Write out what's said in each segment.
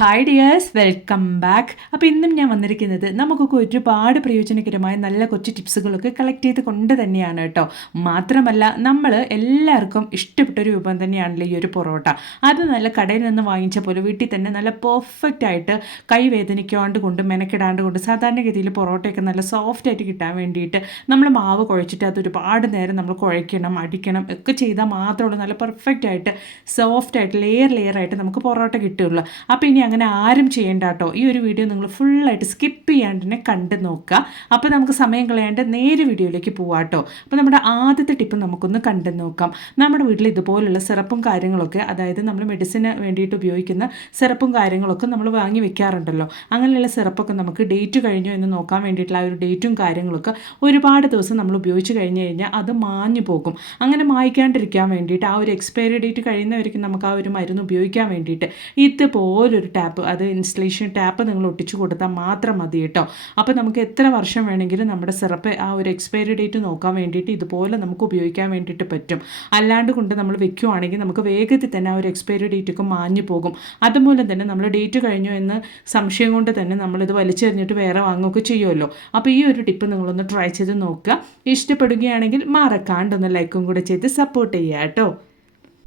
Hi dears, welcome back. അപ്പോൾ ഇന്നും ഞാൻ വന്നിരിക്കുന്നത് നമുക്കൊക്കെ ഒരുപാട് പ്രയോജനകരമായ നല്ല കൊച്ചു ടിപ്സുകളൊക്കെ കളക്ട് ചെയ്ത് കൊണ്ട് തന്നെയാണ് കേട്ടോ. മാത്രമല്ല നമ്മൾ എല്ലാവർക്കും ഇഷ്ടപ്പെട്ടൊരു വിഭവം തന്നെയാണല്ലോ ഈ ഒരു പൊറോട്ട. അത് നല്ല കടയിൽ നിന്ന് വാങ്ങിച്ച പോലെ വീട്ടിൽ തന്നെ നല്ല പെർഫെക്റ്റ് ആയിട്ട് കൈ വേദനിക്കാണ്ട് കൊണ്ട് മെനക്കിടാണ്ട് കൊണ്ട് സാധാരണഗതിയിൽ പൊറോട്ടയൊക്കെ നല്ല സോഫ്റ്റ് ആയിട്ട് കിട്ടാൻ വേണ്ടിയിട്ട് നമ്മൾ മാവ് കുഴച്ചിട്ട് അത് ഒരുപാട് നേരം നമ്മൾ കുഴയ്ക്കണം, അടിക്കണം ഒക്കെ ചെയ്താൽ മാത്രമുള്ളൂ നല്ല പെർഫെക്റ്റ് ആയിട്ട് സോഫ്റ്റ് ആയിട്ട് ലെയർ ആയിട്ട് നമുക്ക് പൊറോട്ട കിട്ടുള്ളൂ. അപ്പോൾ ഇനി അങ്ങനെ ആരും ചെയ്യേണ്ട കേട്ടോ. ഈ ഒരു വീഡിയോ നിങ്ങൾ ഫുള്ളായിട്ട് സ്കിപ്പ് ചെയ്യാണ്ട് തന്നെ കണ്ട് നോക്കുക. അപ്പോൾ നമുക്ക് സമയം കളയാണ്ട് നേരെ വീഡിയോയിലേക്ക് പോവാം കേട്ടോ. അപ്പോൾ നമ്മുടെ ആദ്യത്തെ ടിപ്പ് നമുക്കൊന്ന് കണ്ടു നോക്കാം. നമ്മുടെ വീട്ടിൽ ഇതുപോലുള്ള സിറപ്പും കാര്യങ്ങളൊക്കെ, അതായത് നമ്മൾ മെഡിസിന് വേണ്ടിയിട്ട് ഉപയോഗിക്കുന്ന സിറപ്പും കാര്യങ്ങളൊക്കെ നമ്മൾ വാങ്ങി വെക്കാറുണ്ടല്ലോ. അങ്ങനെയുള്ള സിറപ്പൊക്കെ നമുക്ക് ഡേറ്റ് കഴിഞ്ഞോ എന്ന് നോക്കാൻ വേണ്ടിയിട്ടുള്ള ആ ഒരു ഡേറ്റും കാര്യങ്ങളൊക്കെ ഒരുപാട് ദിവസം നമ്മൾ ഉപയോഗിച്ച് കഴിഞ്ഞ് കഴിഞ്ഞാൽ അത് മാഞ്ഞു പോകും. അങ്ങനെ മായ്ക്കാണ്ടിരിക്കാൻ വേണ്ടിയിട്ട് ആ ഒരു എക്സ്പയറി ഡേറ്റ് കഴിയുന്നവരേക്കും നമുക്ക് ആ ഒരു മരുന്ന് ഉപയോഗിക്കാൻ വേണ്ടിയിട്ട് ഇതുപോലൊരു ടാപ്പ്, അത് ഇൻസ്റ്റലേഷൻ ടാപ്പ് നിങ്ങൾ ഒട്ടിച്ചു കൊടുത്താൽ മാത്രം മതി കേട്ടോ. അപ്പോൾ നമുക്ക് എത്ര വർഷം വേണമെങ്കിലും നമ്മുടെ സിറപ്പ് ആ ഒരു എക്സ്പയറി ഡേറ്റ് നോക്കാൻ വേണ്ടിയിട്ട് ഇതുപോലെ നമുക്ക് ഉപയോഗിക്കാൻ വേണ്ടിയിട്ട് പറ്റും. അല്ലാണ്ട് കൊണ്ട് നമ്മൾ വെക്കുകയാണെങ്കിൽ നമുക്ക് വേഗത്തിൽ തന്നെ ആ ഒരു എക്സ്പയറി ഡേറ്റൊക്കെ മാഞ്ഞു പോകും. അതുമൂലം തന്നെ നമ്മൾ ഡേറ്റ് കഴിഞ്ഞു എന്ന് സംശയം കൊണ്ട് തന്നെ നമ്മളിത് വലിച്ചെറിഞ്ഞിട്ട് വേറെ വാങ്ങുകയൊക്കെ ചെയ്യുമല്ലോ. അപ്പോൾ ഈ ഒരു ടിപ്പ് നിങ്ങളൊന്ന് ട്രൈ ചെയ്ത് നോക്കുക. ഇഷ്ടപ്പെടുകയാണെങ്കിൽ മറക്കാണ്ടൊന്ന് ലൈക്കും കൂടെ ചെയ്ത് സപ്പോർട്ട് ചെയ്യുക കേട്ടോ.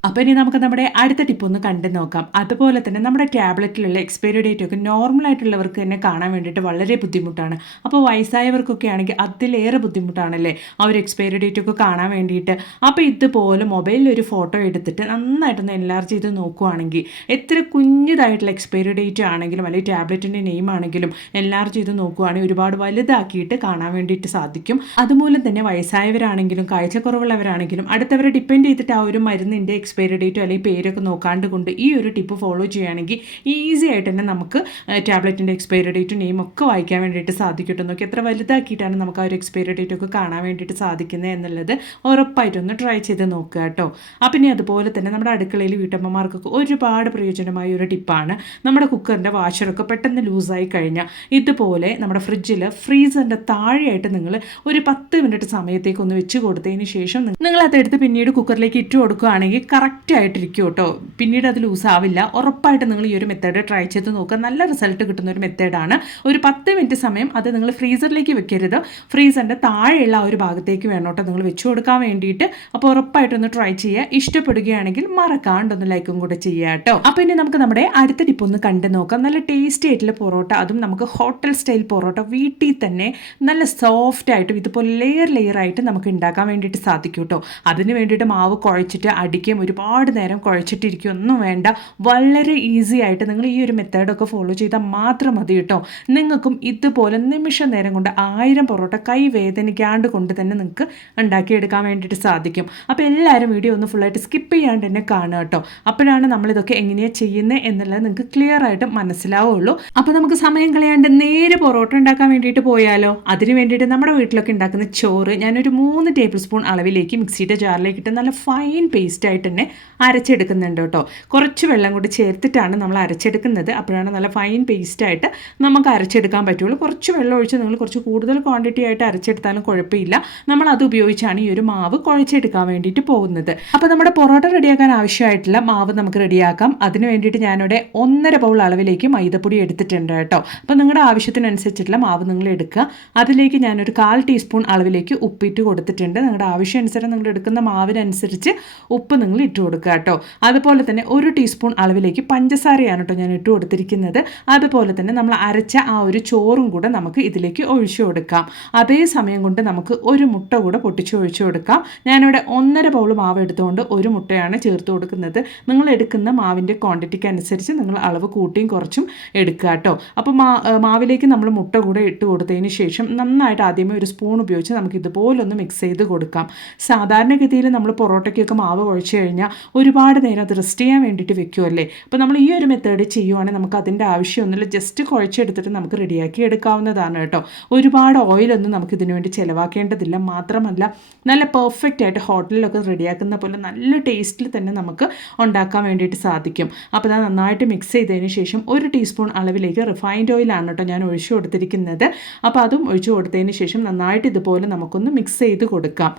അപ്പോൾ ഇനി നമുക്ക് നമ്മുടെ അടുത്ത ടിപ്പ് ഒന്ന് കണ്ടു നോക്കാം. അതുപോലെ തന്നെ നമ്മുടെ ടാബ്ലറ്റിലുള്ള എക്സ്പയറി ഡേറ്റ് ഒക്കെ നോർമലായിട്ടുള്ളവർക്ക് തന്നെ കാണാൻ വേണ്ടിയിട്ട് വളരെ ബുദ്ധിമുട്ടാണ്. അപ്പോൾ വയസ്സായവർക്കൊക്കെ ആണെങ്കിൽ അതിലേറെ ബുദ്ധിമുട്ടാണല്ലേ ആ ഒരു എക്സ്പയറി ഡേറ്റ് ഒക്കെ കാണാൻ വേണ്ടിയിട്ട്. അപ്പോൾ ഇതുപോലെ മൊബൈലിൽ ഒരു ഫോട്ടോ എടുത്തിട്ട് നന്നായിട്ടൊന്ന് എൻലാർജ് ചെയ്ത് നോക്കുകയാണെങ്കിൽ എത്ര കുഞ്ഞതായിട്ടുള്ള എക്സ്പയറി ഡേറ്റ് ആണെങ്കിലും അല്ലെങ്കിൽ ടാബ്ലറ്റിൻ്റെ നെയിം ആണെങ്കിലും എൻലാർജ് ചെയ്ത് നോക്കുകയാണെങ്കിൽ ഒരുപാട് വലുതാക്കിയിട്ട് കാണാൻ വേണ്ടിയിട്ട് സാധിക്കും. അതുമൂലം തന്നെ വയസ്സായവരാണെങ്കിലും കാഴ്ചക്കുറവുള്ളവരാണെങ്കിലും അടുത്തവരെ ഡിപ്പെൻഡ് ചെയ്തിട്ട് ആ ഒരു മരുന്നിൻ്റെ എക്സ്പയറി ഡേറ്റോ അല്ലെങ്കിൽ പേരൊക്കെ നോക്കാണ്ട് കൊണ്ട് ഈ ഒരു ടിപ്പ് ഫോളോ ചെയ്യുകയാണെങ്കിൽ ഈസി ആയിട്ട് തന്നെ നമുക്ക് ടാബ്ലറ്റിൻ്റെ എക്സ്പയറി ഡേറ്റും നെയിം ഒക്കെ വായിക്കാൻ വേണ്ടിയിട്ട് സാധിക്കട്ടെ. നോക്കി എത്ര വലുതാക്കിയിട്ടാണ് നമുക്ക് ആ ഒരു എക്സ്പയറി ഡേറ്റ് ഒക്കെ കാണാൻ വേണ്ടിയിട്ട് സാധിക്കുന്നത് എന്നുള്ളത് ഉറപ്പായിട്ടൊന്ന് ട്രൈ ചെയ്ത് നോക്കുക കേട്ടോ. അപ്പം ഇനി അതുപോലെ തന്നെ നമ്മുടെ അടുക്കളയിൽ വീട്ടമ്മമാർക്കൊക്കെ ഒരുപാട് പ്രയോജനമായ ഒരു ടിപ്പാണ്. നമ്മുടെ കുക്കറിൻ്റെ വാഷറൊക്കെ പെട്ടെന്ന് ലൂസായി കഴിഞ്ഞാൽ ഇതുപോലെ നമ്മുടെ ഫ്രിഡ്ജിൽ ഫ്രീസറിൻ്റെ താഴെയായിട്ട് നിങ്ങൾ ഒരു 10 മിനിറ്റ് സമയത്തേക്ക് ഒന്ന് വെച്ച് കൊടുത്തതിന് ശേഷം നിങ്ങൾ അതെടുത്ത് പിന്നീട് കുക്കറിലേക്ക് ഇട്ട് കൊടുക്കുകയാണെങ്കിൽ കറക്റ്റ് ആയിട്ടിരിക്കും കേട്ടോ. പിന്നീട് അത് ലൂസാവില്ല. ഉറപ്പായിട്ട് നിങ്ങൾ ഈ ഒരു മെത്തേഡ് ട്രൈ ചെയ്ത് നോക്കുക. നല്ല റിസൾട്ട് കിട്ടുന്ന ഒരു മെത്തേഡാണ്. ഒരു 10 മിനിറ്റ് സമയം അത് നിങ്ങൾ ഫ്രീസറിലേക്ക് വെക്കരുത്, ഫ്രീസറിൻ്റെ താഴെയുള്ള ആ ഒരു ഭാഗത്തേക്ക് വേണം കേട്ടോ നിങ്ങൾ വെച്ച് കൊടുക്കാൻ വേണ്ടിയിട്ട്. അപ്പോൾ ഉറപ്പായിട്ടൊന്ന് ട്രൈ ചെയ്യുക. ഇഷ്ടപ്പെടുകയാണെങ്കിൽ മറക്കാണ്ടൊന്ന് ലൈക്കും കൂടെ ചെയ്യുക കേട്ടോ. അപ്പോൾ ഇനി നമുക്ക് നമ്മുടെ അടുത്ത ടിപ്പ് ഒന്ന് കണ്ടു നോക്കാം. നല്ല ടേസ്റ്റി ആയിട്ടുള്ള പൊറോട്ട, അതും നമുക്ക് ഹോട്ടൽ സ്റ്റൈൽ പൊറോട്ട വീട്ടിൽ തന്നെ നല്ല സോഫ്റ്റ് ആയിട്ടും ഇതുപോലെ ലെയർ ആയിട്ട് നമുക്ക് ഉണ്ടാക്കാൻ വേണ്ടിയിട്ട് സാധിക്കും കേട്ടോ. അതിന് വേണ്ടിയിട്ട് മാവ് കുഴച്ചിട്ട് അടിക്കുകയും ഒരുപാട് നേരം കുഴച്ചിട്ടിരിക്കുകയൊന്നും വേണ്ട. വളരെ ഈസി ആയിട്ട് നിങ്ങൾ ഈ ഒരു മെത്തേഡൊക്കെ ഫോളോ ചെയ്താൽ മാത്രം മതി കേട്ടോ. നിങ്ങൾക്കും ഇതുപോലെ നിമിഷ നേരം കൊണ്ട് 1000 പൊറോട്ട കൈ വേദനിക്കാണ്ട് കൊണ്ട് തന്നെ നിങ്ങൾക്ക് ഉണ്ടാക്കിയെടുക്കാൻ വേണ്ടിയിട്ട് സാധിക്കും. അപ്പോൾ എല്ലാവരും വീഡിയോ ഒന്ന് ഫുള്ളായിട്ട് സ്കിപ്പ് ചെയ്യാണ്ട് തന്നെ കാണുക കേട്ടോ. അപ്പോഴാണ് നമ്മളിതൊക്കെ എങ്ങനെയാണ് ചെയ്യുന്നത് എന്നുള്ളത് നിങ്ങൾക്ക് ക്ലിയർ ആയിട്ട് മനസ്സിലാവുള്ളൂ. അപ്പോൾ നമുക്ക് സമയം കളയാണ്ട് നേരെ പൊറോട്ട ഉണ്ടാക്കാൻ വേണ്ടിയിട്ട് പോയാലോ. അതിന് വേണ്ടിയിട്ട് നമ്മുടെ വീട്ടിലൊക്കെ ഉണ്ടാക്കുന്ന ചോറ് ഞാനൊരു 3 ടേബിൾ സ്പൂൺ അളവിലേക്ക് മിക്സിയുടെ ജാറിലേക്ക് ഇട്ട് നല്ല ഫൈൻ പേസ്റ്റ് ആയിട്ട് തന്നെ അരച്ചെടുക്കുന്നുണ്ട് കേട്ടോ. കുറച്ച് വെള്ളം കൂടി ചേർത്തിട്ടാണ് നമ്മൾ അരച്ചെടുക്കുന്നത്. അപ്പോഴാണ് നല്ല ഫൈൻ പേസ്റ്റായിട്ട് നമുക്ക് അരച്ചെടുക്കാൻ പറ്റുള്ളൂ. കുറച്ച് വെള്ളം ഒഴിച്ച് നിങ്ങൾ കുറച്ച് കൂടുതൽ ക്വാണ്ടിറ്റി ആയിട്ട് അരച്ചെടുത്താലും കുഴപ്പമില്ല. നമ്മൾ അത് ഉപയോഗിച്ചാണ് ഈ ഒരു മാവ് കുഴച്ചെടുക്കാൻ വേണ്ടിയിട്ട് പോകുന്നത്. അപ്പോൾ നമ്മുടെ പൊറോട്ട റെഡിയാക്കാൻ ആവശ്യമായിട്ടുള്ള മാവ് നമുക്ക് റെഡിയാക്കാം. അതിന് വേണ്ടിയിട്ട് ഞാനിവിടെ 1.5 ബൗൾ അളവിലേക്ക് മൈദപ്പൊടി എടുത്തിട്ടുണ്ട് കേട്ടോ. അപ്പോൾ നിങ്ങളുടെ ആവശ്യത്തിനനുസരിച്ചിട്ടുള്ള മാവ് നിങ്ങൾ എടുക്കുക. അതിലേക്ക് ഞാനൊരു 1/4 ടീസ്പൂൺ അളവിലേക്ക് ഉപ്പിട്ട് കൊടുത്തിട്ടുണ്ട്. നിങ്ങളുടെ ആവശ്യാനുസരണം നിങ്ങൾ എടുക്കുന്ന മാവിനനുസരിച്ച് ഉപ്പ് നിങ്ങൾ ഇട്ട് കൊടുക്കുക കേട്ടോ. അതുപോലെ തന്നെ 1 ടീസ്പൂൺ അളവിലേക്ക് പഞ്ചസാരയാണ് കേട്ടോ ഞാൻ ഇട്ട് കൊടുത്തിരിക്കുന്നത്. അതുപോലെ തന്നെ നമ്മൾ അരച്ച ആ ഒരു ചോറും കൂടെ നമുക്ക് ഇതിലേക്ക് ഒഴിച്ചു കൊടുക്കാം. അതേ സമയം കൊണ്ട് നമുക്ക് ഒരു മുട്ട കൂടെ പൊട്ടിച്ച് ഒഴിച്ചു കൊടുക്കാം. ഞാനിവിടെ 1.5 ബൗൾ മാവ് എടുത്തുകൊണ്ട് ഒരു മുട്ടയാണ് ചേർത്ത് കൊടുക്കുന്നത്. നിങ്ങൾ എടുക്കുന്ന മാവിൻ്റെ ക്വാണ്ടിറ്റിക്ക് അനുസരിച്ച് നിങ്ങൾ അളവ് കൂട്ടിയും കുറച്ചും എടുക്കുക കേട്ടോ. അപ്പോൾ മാവിലേക്ക് നമ്മൾ മുട്ട കൂടെ ഇട്ട് കൊടുത്തതിന് ശേഷം നന്നായിട്ട് ആദ്യമേ ഒരു സ്പൂൺ ഉപയോഗിച്ച് നമുക്ക് ഇതുപോലൊന്ന് മിക്സ് ചെയ്ത് കൊടുക്കാം. സാധാരണഗതിയിൽ നമ്മൾ പൊറോട്ടയ്ക്കൊക്കെ മാവ് കുഴച്ച് കഴിഞ്ഞാൽ ഒരുപാട് നേരം അത് റെസ്റ്റ് ചെയ്യാൻ വേണ്ടിയിട്ട് വെക്കുമല്ലേ. അപ്പോൾ നമ്മൾ ഈ ഒരു മെത്തേഡ് ചെയ്യുവാണെങ്കിൽ നമുക്ക് അതിൻ്റെ ആവശ്യമൊന്നുമില്ല. ജസ്റ്റ് കുഴച്ചെടുത്തിട്ട് നമുക്ക് റെഡിയാക്കി എടുക്കാവുന്നതാണ് കേട്ടോ. ഒരുപാട് ഓയിലൊന്നും നമുക്ക് ഇതിനു വേണ്ടി ചിലവാക്കേണ്ടതില്ല. മാത്രമല്ല നല്ല പെർഫെക്റ്റ് ആയിട്ട് ഹോട്ടലിലൊക്കെ റെഡിയാക്കുന്ന പോലെ നല്ല ടേസ്റ്റിൽ തന്നെ നമുക്ക് ഉണ്ടാക്കാൻ വേണ്ടിയിട്ട് സാധിക്കും. അപ്പോൾ അത് നന്നായിട്ട് മിക്സ് ചെയ്തതിന് ശേഷം 1 ടീസ്പൂൺ അളവിലേക്ക് റിഫൈൻഡ് ഓയിലാണ് കേട്ടോ ഞാൻ ഒഴിച്ചു കൊടുത്തിരിക്കുന്നത്. അപ്പോൾ അതും ഒഴിച്ചു കൊടുത്തതിന് ശേഷം നന്നായിട്ട് ഇതുപോലെ നമുക്കൊന്ന് മിക്സ് ചെയ്ത് കൊടുക്കാം.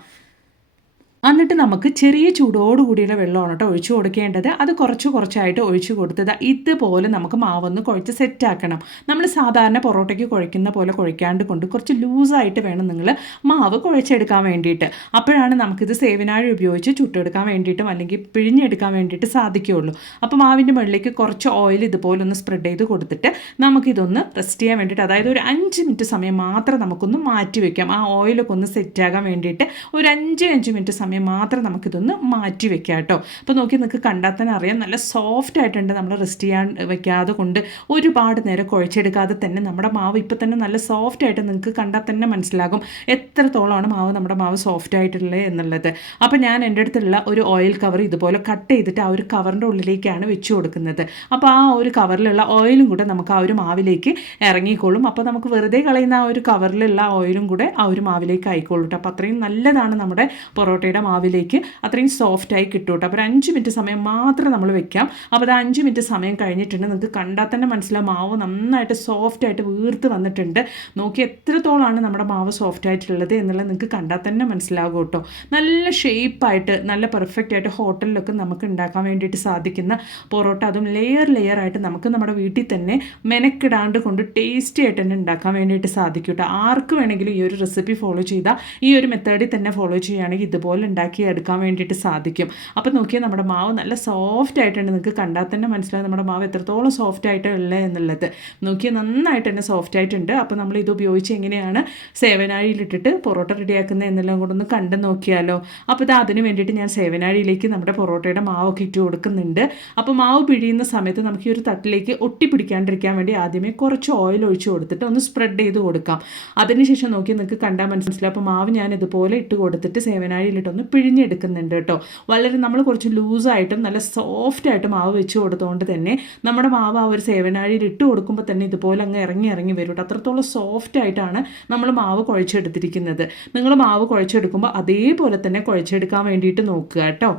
എന്നിട്ട് നമുക്ക് ചെറിയ ചൂടോട് കൂടിയുള്ള വെള്ളമാണ് കേട്ടോ ഒഴിച്ചു കൊടുക്കേണ്ടത്. അത് കുറച്ചായിട്ട് ഒഴിച്ചു കൊടുത്തത് ഇതുപോലെ നമുക്ക് മാവൊന്ന് കുഴച്ച് സെറ്റാക്കണം. നമ്മൾ സാധാരണ പൊറോട്ടയ്ക്ക് കുഴയ്ക്കുന്ന പോലെ കുഴയ്ക്കാണ്ട് കൊണ്ട് കുറച്ച് ലൂസായിട്ട് വേണം നിങ്ങൾ മാവ് കുഴച്ചെടുക്കാൻ വേണ്ടിയിട്ട്. അപ്പോഴാണ് നമുക്കിത് സേവനാഴി ഉപയോഗിച്ച് ചുട്ടെടുക്കാൻ വേണ്ടിയിട്ടും അല്ലെങ്കിൽ പിഴിഞ്ഞെടുക്കാൻ വേണ്ടിയിട്ട് സാധിക്കുകയുള്ളൂ. അപ്പോൾ മാവിൻ്റെ മുകളിലേക്ക് കുറച്ച് ഓയിൽ ഇതുപോലെ ഒന്ന് സ്പ്രെഡ് ചെയ്ത് കൊടുത്തിട്ട് നമുക്കിതൊന്ന് റെസ്റ്റ് ചെയ്യാൻ വേണ്ടിയിട്ട്, അതായത് ഒരു 5 മിനിറ്റ് സമയം മാത്രം നമുക്കൊന്ന് മാറ്റി വയ്ക്കാം. ആ ഓയിലൊക്കെ ഒന്ന് സെറ്റാകാൻ വേണ്ടിയിട്ട് ഒരു 5 മിനിറ്റ് സമയം മാത്രം നമുക്കിതൊന്ന് മാറ്റി വെക്കാം കേട്ടോ. അപ്പോൾ നോക്കി നിങ്ങൾക്ക് കണ്ടാൽ തന്നെ അറിയാം, നല്ല സോഫ്റ്റ് ആയിട്ടുണ്ട്. നമ്മൾ റെസ്റ്റ് ചെയ്യാൻ വെക്കാതെ കൊണ്ട് ഒരുപാട് നേരം കുഴച്ചെടുക്കാതെ തന്നെ നമ്മുടെ മാവ് ഇപ്പോൾ തന്നെ നല്ല സോഫ്റ്റ് ആയിട്ട് നിങ്ങൾക്ക് കണ്ടാൽ തന്നെ മനസ്സിലാകും എത്രത്തോളമാണ് നമ്മുടെ മാവ് സോഫ്റ്റ് ആയിട്ടുള്ളത് എന്നുള്ളത്. അപ്പോൾ ഞാൻ എൻ്റെ അടുത്തുള്ള ഒരു ഓയിൽ കവർ ഇതുപോലെ കട്ട് ചെയ്തിട്ട് ആ ഒരു കവറിൻ്റെ ഉള്ളിലേക്കാണ് വെച്ച് കൊടുക്കുന്നത്. അപ്പോൾ ആ ഒരു കവറിലുള്ള ഓയിലും കൂടെ നമുക്ക് ആ ഒരു മാവിലേക്ക് ഇറങ്ങിക്കോളും. അപ്പോൾ നമുക്ക് വെറുതെ കളയുന്ന ആ ഒരു കവറിലുള്ള ഓയിലും കൂടെ ആ ഒരു മാവിലേക്ക് ആയിക്കോളൂ കേട്ടോ. അപ്പോൾ അത്രയും നല്ലതാണ് നമ്മുടെ പൊറോട്ടയുടെ മാവിലേക്ക്, അത്രയും സോഫ്റ്റായി കിട്ടും കേട്ടോ. അപ്പോൾ ഒരു 5 മിനിറ്റ് സമയം മാത്രം നമ്മൾ വെക്കാം. അപ്പോൾ അത് 5 മിനിറ്റ് സമയം കഴിഞ്ഞിട്ടുണ്ട്. നിങ്ങൾക്ക് കണ്ടാൽ തന്നെ മനസ്സിലാവും മാവ് നന്നായിട്ട് സോഫ്റ്റായിട്ട് വീർത്ത് വന്നിട്ടുണ്ട്. നോക്കി എത്രത്തോളമാണ് നമ്മുടെ മാവ് സോഫ്റ്റ് ആയിട്ടുള്ളത് എന്നുള്ളത് നിങ്ങൾക്ക് കണ്ടാൽ തന്നെ മനസ്സിലാകും കേട്ടോ. നല്ല ഷേപ്പായിട്ട് നല്ല പെർഫെക്റ്റ് ആയിട്ട് ഹോട്ടലിലൊക്കെ നമുക്ക് ഉണ്ടാക്കാൻ വേണ്ടിയിട്ട് സാധിക്കുന്ന പൊറോട്ട, അതും ലെയർ ആയിട്ട് നമുക്ക് നമ്മുടെ വീട്ടിൽ തന്നെ മെനക്കിടാണ്ട് കൊണ്ട് ടേസ്റ്റി ആയിട്ട് തന്നെ ഉണ്ടാക്കാൻ വേണ്ടിയിട്ട് സാധിക്കും കേട്ടോ. ആർക്ക് വേണമെങ്കിലും ഈ ഒരു റെസിപ്പി ഫോളോ ചെയ്താൽ, ഈ ഒരു മെത്തേഡിൽ തന്നെ ഫോളോ ചെയ്യുകയാണെങ്കിൽ ഇതുപോലെ ഉണ്ടാക്കി എടുക്കാൻ വേണ്ടിയിട്ട് സാധിക്കും. അപ്പോൾ നോക്കിയാൽ നമ്മുടെ മാവ് നല്ല സോഫ്റ്റ് ആയിട്ടുണ്ട്. നിങ്ങൾക്ക് കണ്ടാൽ തന്നെ മനസ്സിലാവും നമ്മുടെ മാവ് എത്രത്തോളം സോഫ്റ്റ് ആയിട്ടുള്ളത് എന്നുള്ളത്. നോക്കിയാൽ നന്നായിട്ട് തന്നെ സോഫ്റ്റ് ആയിട്ടുണ്ട്. അപ്പോൾ നമ്മൾ ഇത് ഉപയോഗിച്ച് എങ്ങനെയാണ് സേവനാഴിയിലിട്ടിട്ട് പൊറോട്ട റെഡിയാക്കുന്നത് എന്നെല്ലാം കൂടെ ഒന്ന് കണ്ടു നോക്കിയാലോ. അപ്പോൾ ഇത് അതിന് വേണ്ടിയിട്ട് ഞാൻ സേവനാഴിയിലേക്ക് നമ്മുടെ പൊറോട്ടയുടെ മാവൊക്കെ ഇട്ട് കൊടുക്കുന്നുണ്ട്. അപ്പോൾ മാവ് പിഴിയുന്ന സമയത്ത് നമുക്ക് ഈ ഒരു തട്ടിലേക്ക് ഒട്ടിപ്പിടിക്കാണ്ടിരിക്കാൻ വേണ്ടി ആദ്യമേ കുറച്ച് ഓയിൽ ഒഴിച്ച് കൊടുത്തിട്ട് ഒന്ന് സ്പ്രെഡ് ചെയ്ത് കൊടുക്കാം. അതിനുശേഷം നോക്കി നിങ്ങൾക്ക് കണ്ടാൽ മനസ്സിലാവും. അപ്പോൾ മാവ് ഞാൻ ഇതുപോലെ ഇട്ട് കൊടുത്തിട്ട് സേവനാഴിയിലിട്ടൊന്ന് പിഴിഞ്ഞെടുക്കുന്നുണ്ട് കേട്ടോ. വളരെ നമ്മൾ കുറച്ച് ലൂസായിട്ടും നല്ല സോഫ്റ്റായിട്ടും മാവ് വെച്ച് കൊടുത്തുകൊണ്ട് തന്നെ നമ്മുടെ മാവ് ആ ഒരു സേവനാഴിയിൽ ഇട്ട് കൊടുക്കുമ്പോൾ തന്നെ ഇതുപോലെ അങ്ങ് ഇറങ്ങി വരും കേട്ടോ. അത്രത്തോളം സോഫ്റ്റ് ആയിട്ടാണ് നമ്മൾ മാവ് കുഴച്ചെടുത്തിരിക്കുന്നത്. നിങ്ങൾ മാവ് കുഴച്ചെടുക്കുമ്പോൾ അതേപോലെ തന്നെ കുഴച്ചെടുക്കാൻ വേണ്ടിയിട്ട് നോക്കുക കേട്ടോ.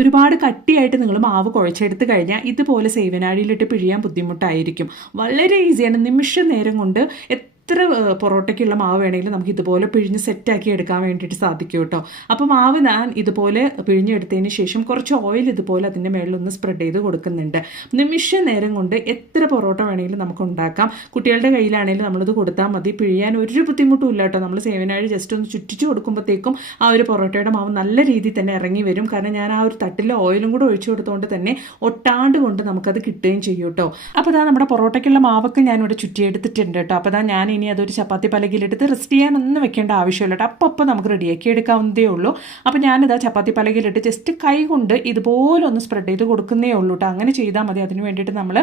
ഒരുപാട് കട്ടിയായിട്ട് നിങ്ങൾ മാവ് കുഴച്ചെടുത്ത് കഴിഞ്ഞാൽ ഇതുപോലെ സേവനാഴിയിലിട്ട് പിഴിയാൻ ബുദ്ധിമുട്ടായിരിക്കും. വളരെ ഈസിയാണ്. നിമിഷ നേരം കൊണ്ട് എത്ര പൊറോട്ടയ്ക്കുള്ള മാവ് വേണമെങ്കിലും നമുക്ക് ഇതുപോലെ പിഴിഞ്ഞ് സെറ്റാക്കി എടുക്കാൻ വേണ്ടിയിട്ട് സാധിക്കും കേട്ടോ. അപ്പോൾ മാവ് ഞാൻ ഇതുപോലെ പിഴിഞ്ഞെടുത്തതിന് ശേഷം കുറച്ച് ഓയിൽ ഇതുപോലെ അതിൻ്റെ മേളിലൊന്ന് സ്പ്രെഡ് ചെയ്ത് കൊടുക്കുന്നുണ്ട്. നിമിഷ നേരം കൊണ്ട് എത്ര പൊറോട്ട വേണമെങ്കിലും നമുക്ക് ഉണ്ടാക്കാം. കുട്ടികളുടെ കയ്യിലാണെങ്കിലും നമ്മളിത് കൊടുത്താൽ മതി. പിഴിയാൻ ഒരു ബുദ്ധിമുട്ടും ഇല്ല കേട്ടോ. നമ്മൾ സേവനാഴി ജസ്റ്റ് ഒന്ന് ചുറ്റിച്ച് കൊടുക്കുമ്പോഴത്തേക്കും ആ ഒരു പൊറോട്ടയുടെ മാവ് നല്ല രീതിയിൽ തന്നെ ഇറങ്ങി വരും. കാരണം ഞാൻ ആ ഒരു തട്ടിൽ ഓയിലും കൂടെ ഒഴിച്ചു കൊടുത്തുകൊണ്ട് തന്നെ ഒട്ടാണ്ട് കൊണ്ട് നമുക്കത് കിട്ടുകയും ചെയ്യും കേട്ടോ. അപ്പോൾ അതാ നമ്മുടെ പൊറോട്ടയ്ക്കുള്ള മാവൊക്കെ ഞാനിവിടെ ചുറ്റിയെടുത്തിട്ടുണ്ട് കേട്ടോ. അപ്പോൾ അതാ ഞാൻ ഇനി അതൊരു ചപ്പാത്തി പലകയിലെടുത്ത് റെസ്റ്റ് ചെയ്യാനൊന്നും വെക്കേണ്ട ആവശ്യമില്ല കേട്ടോ. അപ്പോൾ നമുക്ക് റെഡിയാക്കി എടുക്കാവുന്നതേ ഉള്ളൂ. അപ്പോൾ ഞാനിതാ ചപ്പാത്തി പലകയിലിട്ട് ജസ്റ്റ് കൈ കൊണ്ട് ഇതുപോലെ ഒന്ന് സ്പ്രെഡ് ചെയ്ത് കൊടുക്കുന്നേ ഉള്ളൂ കേട്ടോ. അങ്ങനെ ചെയ്താൽ മതി. അതിന് വേണ്ടിയിട്ട് നമ്മൾ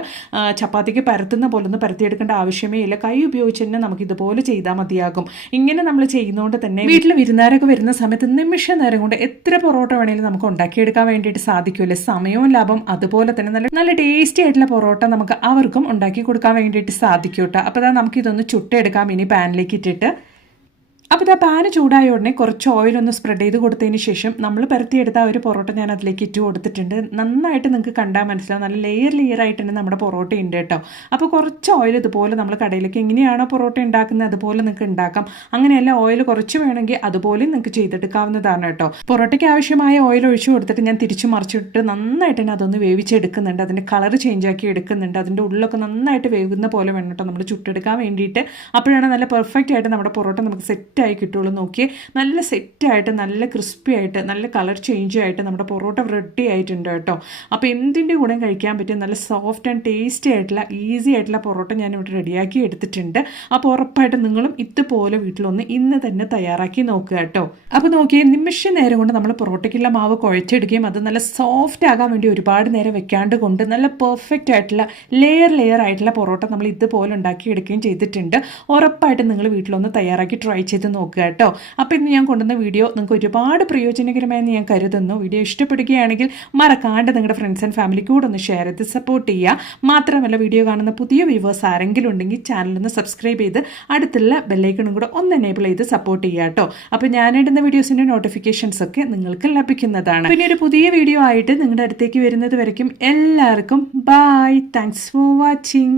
ചപ്പാത്തിക്ക് പരത്തുന്ന പോലെ ഒന്ന് പരത്തിയെടുക്കേണ്ട ആവശ്യമേ ഇല്ല. കൈ ഉപയോഗിച്ച് തന്നെ നമുക്ക് ഇതുപോലെ ചെയ്താൽ മതിയാകും. ഇങ്ങനെ നമ്മൾ ചെയ്യുന്നതുകൊണ്ട് തന്നെ വീട്ടിൽ വിരുന്നുകാരൊക്കെ വരുന്ന സമയത്ത് നിമിഷ നേരം കൊണ്ട് എത്ര പൊറോട്ട വേണമെങ്കിലും നമുക്ക് ഉണ്ടാക്കിയെടുക്കാൻ വേണ്ടിയിട്ട് സാധിക്കുമല്ലേ. സമയവും ലാഭം, അതുപോലെ തന്നെ നല്ല ടേസ്റ്റി ആയിട്ടുള്ള പൊറോട്ട നമുക്ക് അവർക്കും ഉണ്ടാക്കി കൊടുക്കാൻ വേണ്ടിയിട്ട് സാധിക്കും കേട്ടോ. അപ്പോൾ നമുക്കിതൊന്ന് ചുട്ടെടുക്കാം ഇനി പാനിലേക്ക് ഇട്ടിട്ട്. അപ്പോൾ ഇതാ പാന് ചൂടായ ഉടനെ കുറച്ച് ഓയിലൊന്ന് സ്പ്രെഡ് ചെയ്ത് കൊടുത്തതിന് ശേഷം നമ്മൾ പരത്തിയെടുത്ത ആ ഒരു പൊറോട്ട ഞാൻ അതിലേക്ക് ഇട്ട് കൊടുത്തിട്ടുണ്ട്. നന്നായിട്ട് നിങ്ങൾക്ക് കണ്ടാൽ മനസ്സിലാവും. നല്ല ലെയർ ആയിട്ട് തന്നെ നമ്മുടെ പൊറോട്ട ഉണ്ട് കേട്ടോ. അപ്പോൾ കുറച്ച് ഓയിൽ ഇതുപോലെ നമ്മൾ കടയിലേക്ക് എങ്ങനെയാണോ പൊറോട്ട ഉണ്ടാക്കുന്നത് അതുപോലെ നിങ്ങൾക്ക് ഉണ്ടാക്കാം. അങ്ങനെയല്ല, ഓയിൽ കുറച്ച് വേണമെങ്കിൽ അതുപോലെ നിങ്ങൾക്ക് ചെയ്തെടുക്കാവുന്നതാണ് കേട്ടോ. പൊറോട്ടയ്ക്ക് ആവശ്യമായ ഓയിൽ ഒഴിച്ചു കൊടുത്തിട്ട് ഞാൻ തിരിച്ചു മറിച്ചിട്ട് നന്നായിട്ട് തന്നെ അതൊന്ന് വേവിച്ചെടുക്കുന്നുണ്ട്. അതിൻ്റെ കളർ ചേഞ്ച് ആക്കി എടുക്കുന്നുണ്ട്. അതിൻ്റെ ഉള്ളിലൊക്കെ നന്നായിട്ട് വേവുന്ന പോലെ വേണം കേട്ടോ നമ്മൾ ചുട്ടെടുക്കാൻ വേണ്ടിയിട്ട്. അപ്പോഴാണ് നല്ല പെർഫെക്റ്റ് ആയിട്ട് നമ്മുടെ പൊറോട്ട നമുക്ക് സെറ്റ് ആയി കിട്ടുള്ളൂ. നോക്കിയേ, നല്ല സെറ്റായിട്ട് നല്ല ക്രിസ്പി ആയിട്ട് നല്ല കളർ ചേഞ്ച് ആയിട്ട് നമ്മുടെ പൊറോട്ട റെഡി ആയിട്ടുണ്ട് കേട്ടോ. അപ്പോൾ എന്തിൻ്റെ കൂടെ കഴിക്കാൻ പറ്റിയ നല്ല സോഫ്റ്റ് ആൻഡ് ടേസ്റ്റി ആയിട്ടുള്ള ഈസി ആയിട്ടുള്ള പൊറോട്ട ഞാനിവിടെ റെഡിയാക്കി എടുത്തിട്ടുണ്ട്. അപ്പോൾ ഉറപ്പായിട്ട് നിങ്ങളും ഇതുപോലെ വീട്ടിലൊന്ന് ഇന്ന് തന്നെ തയ്യാറാക്കി നോക്കുക കേട്ടോ. അപ്പോൾ നോക്കിയേ, നിമിഷ നേരം കൊണ്ട് നമ്മൾ പൊറോട്ടയ്ക്കുള്ള മാവ് കുഴച്ചെടുക്കുകയും അത് നല്ല സോഫ്റ്റ് ആകാൻ വേണ്ടി ഒരുപാട് നേരം വെക്കാണ്ട് കൊണ്ട് നല്ല പെർഫെക്റ്റ് ആയിട്ടുള്ള ലെയർ ആയിട്ടുള്ള പൊറോട്ട നമ്മൾ ഇതുപോലെ ഉണ്ടാക്കിയെടുക്കുകയും ചെയ്തിട്ടുണ്ട്. ഉറപ്പായിട്ട് നിങ്ങൾ വീട്ടിലൊന്ന് തയ്യാറാക്കി ട്രൈ ചെയ്ത് നോക്കുക കേട്ടോ. അപ്പോൾ ഇന്ന് ഞാൻ കൊണ്ടുവന്ന വീഡിയോ നിങ്ങൾക്ക് ഒരുപാട് പ്രയോജനകരമായെന്ന് ഞാൻ കരുതുന്നു. വീഡിയോ ഇഷ്ടപ്പെടുകയാണെങ്കിൽ മറക്കാണ്ട് നിങ്ങളുടെ ഫ്രണ്ട്സ് ആൻഡ് ഫാമിലിക്ക് കൂടെ ഒന്ന് ഷെയർ ചെയ്ത് സപ്പോർട്ട് ചെയ്യുക. മാത്രമല്ല, വീഡിയോ കാണുന്ന പുതിയ വ്യൂവേഴ്സ് ആരെങ്കിലും ഉണ്ടെങ്കിൽ ചാനലൊന്ന് സബ്സ്ക്രൈബ് ചെയ്ത് അടുത്തുള്ള ബെല്ലൈക്കണും കൂടെ ഒന്ന് എനേബിൾ ചെയ്ത് സപ്പോർട്ട് ചെയ്യുക കേട്ടോ. അപ്പോൾ ഞാനിടുന്ന വീഡിയോസിൻ്റെ നോട്ടിഫിക്കേഷൻസ് ഒക്കെ നിങ്ങൾക്ക് ലഭിക്കുന്നതാണ്. പിന്നെ ഒരു പുതിയ വീഡിയോ ആയിട്ട് നിങ്ങളുടെ അടുത്തേക്ക് വരുന്നത് വരയ്ക്കും എല്ലാവർക്കും ബൈ. Thanks for watching.